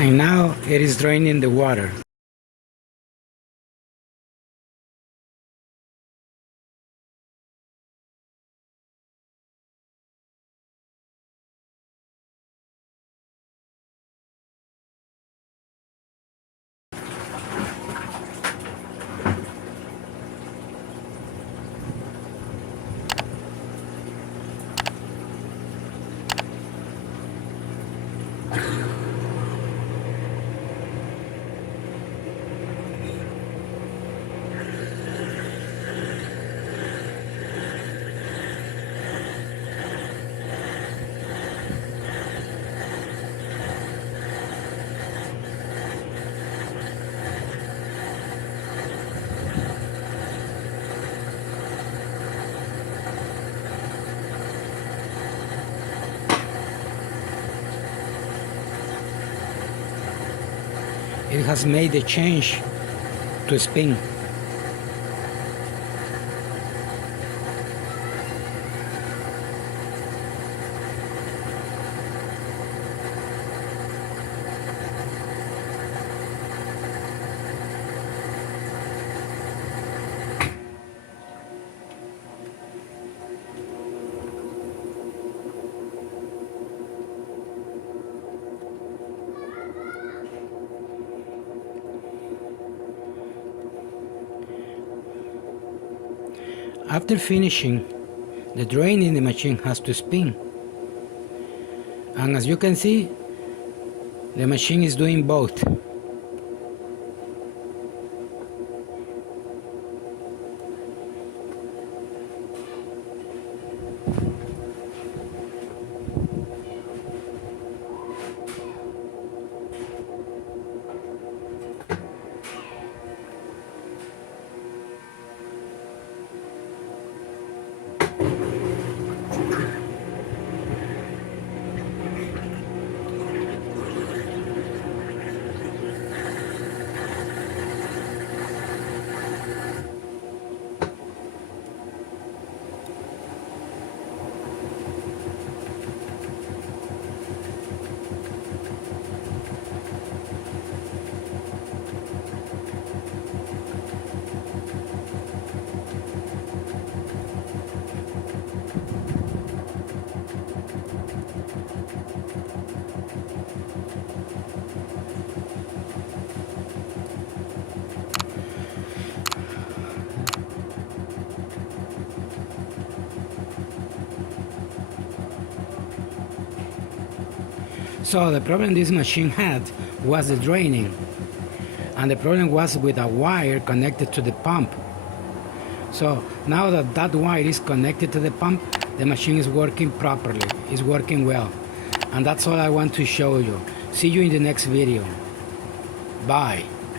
And now it is draining the water. It has made the change to spin. After finishing the draining, the machine has to spin. And as you can see, the machine is doing both. So the problem this machine had was the draining, and the problem was with a wire connected to the pump. So now that that wire is connected to the pump, the machine is working properly, is working well. And that's all I want to show you. See you in the next video. Bye.